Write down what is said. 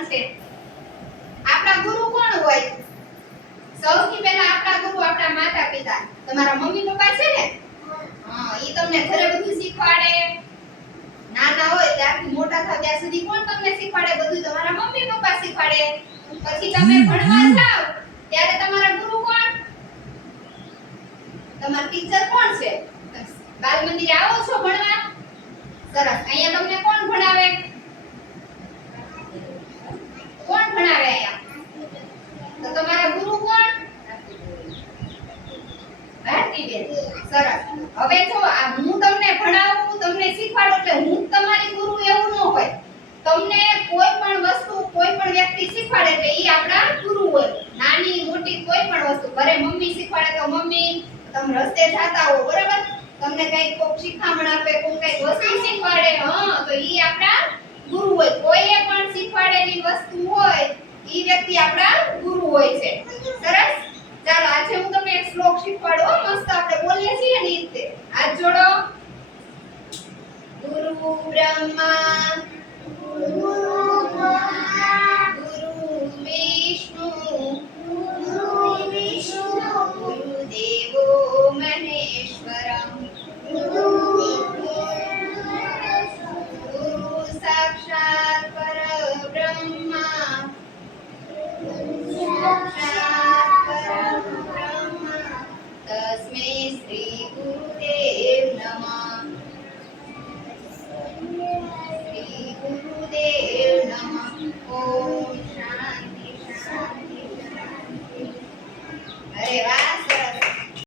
કોણ છે? આપણા ગુરુ કોણ હોય? સૌથી પહેલા આપણા ગુરુ આપણા માતા પિતા. તમારા મમ્મી પપ્પા છે ને? હા, ઈ તમને ઘરે બધું શીખવાડે. નાના હોય ત્યારથી મોટા થાય ત્યાં સુધી કોણ તમને શીખવાડે? બધું તમારા મમ્મી પપ્પા શીખવાડે. પછી તમે ભણવા જાવ ત્યારે તમારા ગુરુ કોણ? તમારા ટીચર કોણ છે? બાલ મંદિરે આવો છો ભણવા? સરસ. અહીંયા તમને કોણ ભણાવે? કોણ ભણાવે અહીંયા? તો તમારા ગુરુ કોણ? ભારતીબેન. સરસ. હવે જો આ હું તમને ભણાવું, તમને શીખવાડું એટલે હું તમારી ગુરુ એવું ન હોય. તમને કોઈ પણ વસ્તુ, કોઈ પણ વ્યક્તિ શીખવાડે એટલે ઈ આપણા ગુરુ હોય. નાની મોટી કોઈ પણ વસ્તુ, ઘરે મમ્મી શીખવાડે તો મમ્મી, તમે રસ્તે જાતા હો બરાબર, તમને કઈક કોક શીખામણ આપે, કોક કઈક વસ્તુ શીખવાડે, હા, તો ઈ આપણા ગુરુ હોય. કોઈએ પણ શીખવાડે